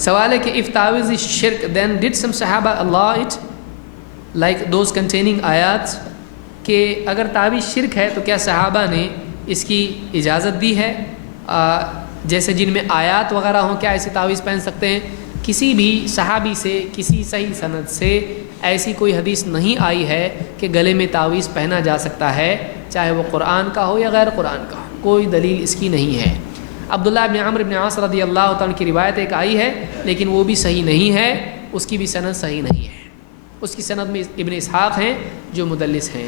سوال ہے کہ if تعویذ is shirk then did some Sahaba allow it like those containing آیات، کہ اگر تعویذ شرک ہے تو کیا صحابہ نے اس کی اجازت دی ہے؟ جیسے جن میں آیات وغیرہ ہوں کیا ایسی تعویذ پہن سکتے ہیں؟ کسی بھی صحابی سے کسی صحیح سند سے ایسی کوئی حدیث نہیں آئی ہے کہ گلے میں تعویذ پہنا جا سکتا ہے، چاہے وہ قرآن کا ہو یا غیر قرآن کا ہو، کوئی دلیل اس کی نہیں ہے۔ عبداللہ بن عمرو بن عاص رضی اللہ تعالیٰ کی روایت ایک آئی ہے لیکن وہ بھی صحیح نہیں ہے، اس کی بھی سند صحیح نہیں ہے، اس کی سند میں ابن اسحاق ہیں جو مدلس ہیں،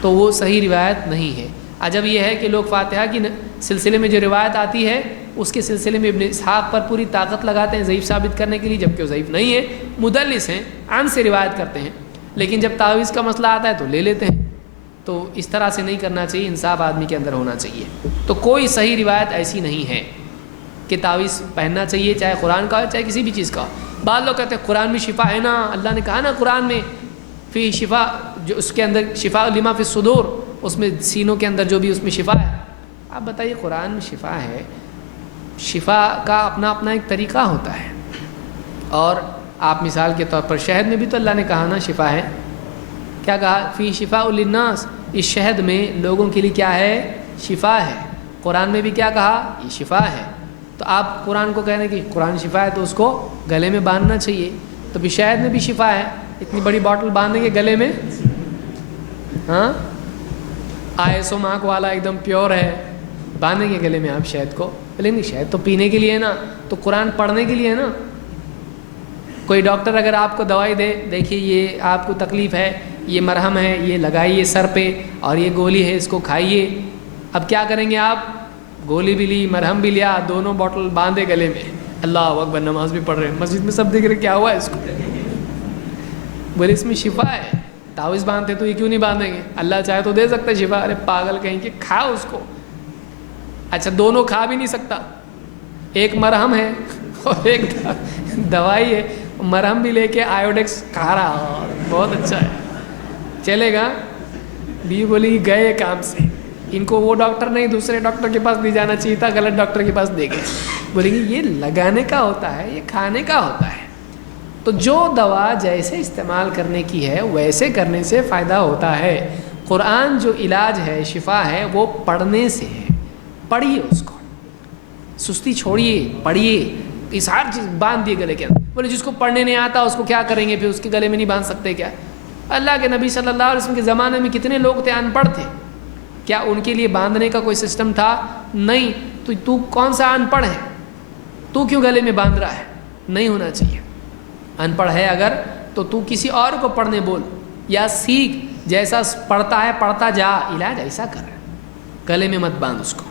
تو وہ صحیح روایت نہیں ہے۔ عجب یہ ہے کہ لوگ فاتحہ کی سلسلے میں جو روایت آتی ہے اس کے سلسلے میں ابن اسحاق پر پوری طاقت لگاتے ہیں ضعیف ثابت کرنے کے لیے، جبکہ وہ ضعیف نہیں ہے، مدلس ہیں، عن سے روایت کرتے ہیں، لیکن جب تعویذ کا مسئلہ آتا ہے تو لے لیتے ہیں۔ تو اس طرح سے نہیں کرنا چاہیے، انصاف آدمی کے اندر ہونا چاہیے۔ تو کوئی صحیح روایت ایسی نہیں ہے کہ تعویذ پہننا چاہیے، چاہے قرآن کا ہو چاہے کسی بھی چیز کا ہو۔ بعض لوگ کہتے ہیں قرآن میں شفا ہے نا، اللہ نے کہا نا قرآن میں فی شفا، جو اس کے اندر شفا لما فی الصدور، اس میں سینوں کے اندر جو بھی اس میں شفا ہے۔ آپ بتائیے قرآن میں شفا ہے، شفا کا اپنا اپنا ایک طریقہ ہوتا ہے، اور آپ مثال کے طور پر شہد میں بھی تو اللہ نے کہا نا شفا ہے، کیا کہا؟ فی شفاء للناس، اس شہد میں لوگوں کے لیے کیا ہے؟ شفا ہے۔ قرآن میں بھی کیا کہا؟ یہ شفا ہے۔ تو آپ قرآن کو کہہ رہے ہیں کہ قرآن شفا ہے تو اس کو گلے میں باندھنا چاہیے، تو بھی شہد میں بھی شفا ہے، اتنی بڑی باٹل باندھیں گے گلے میں؟ ہاں، آئسو مارک والا ایک دم پیور ہے، باندھیں گے گلے میں آپ شہد کو؟ لیکن شہد تو پینے کے لیے ہے نا، تو قرآن پڑھنے کے لیے ہے نا۔ کوئی ڈاکٹر اگر آپ کو دوائی دے، دیکھیے یہ آپ کو تکلیف ہے، یہ مرہم ہے، یہ لگائیے سر پہ، اور یہ گولی ہے اس کو کھائیے، اب کیا کریں گے آپ؟ گولی بھی لی، مرہم بھی لیا، دونوں بوٹل باندھے گلے میں، اللہ اکبر، نماز بھی پڑھ رہے ہیں، مسجد میں سب دیکھ رہے کیا ہوا ہے اس کو، بولے اس میں شفا ہے، تعویذ باندھتے تو یہ کیوں نہیں باندھیں گے؟ اللہ چاہے تو دے سکتا ہے شفا۔ ارے پاگل کہیں کہ کھا اس کو۔ اچھا دونوں کھا بھی نہیں سکتا، ایک مرہم ہے اور ایک دوائی ہے، مرہم بھی لے کے آیوڈیکس کھا رہا، بہت اچھا ہے، چلے گا؟ بھی بولی گئے کام سے، ان کو وہ ڈاکٹر نہیں دوسرے ڈاکٹر کے پاس نہیں جانا چاہیے تھا، غلط ڈاکٹر کے پاس دے گئے۔ بولیں گے یہ لگانے کا ہوتا ہے، یہ کھانے کا ہوتا ہے۔ تو جو دوا جیسے استعمال کرنے کی ہے ویسے کرنے سے فائدہ ہوتا ہے۔ قرآن جو علاج ہے، شفا ہے، وہ پڑھنے سے ہے، پڑھیے اس کو، سستی چھوڑیے، پڑھیے، اس ہر چیز باندھ دیے گلے کے اندر۔ بولے جس کو پڑھنے نہیں آتا اس کو کیا کریں گے؟ پھر اس کے گلے میں نہیں باندھ سکتے کیا؟ اللہ کے نبی صلی اللہ علیہ وسلم کے زمانے میں کتنے لوگ تھے ان پڑھ تھے، کیا ان کے لیے باندھنے کا کوئی سسٹم تھا؟ نہیں۔ تو کون سا ان پڑھ ہے؟ تو کیوں گلے میں باندھ رہا ہے؟ نہیں ہونا چاہیے۔ ان پڑھ ہے اگر تو کسی اور کو پڑھنے بول یا سیکھ، جیسا پڑھتا ہے پڑھتا جا، علاج ایسا کر، گلے میں مت باندھ اس کو۔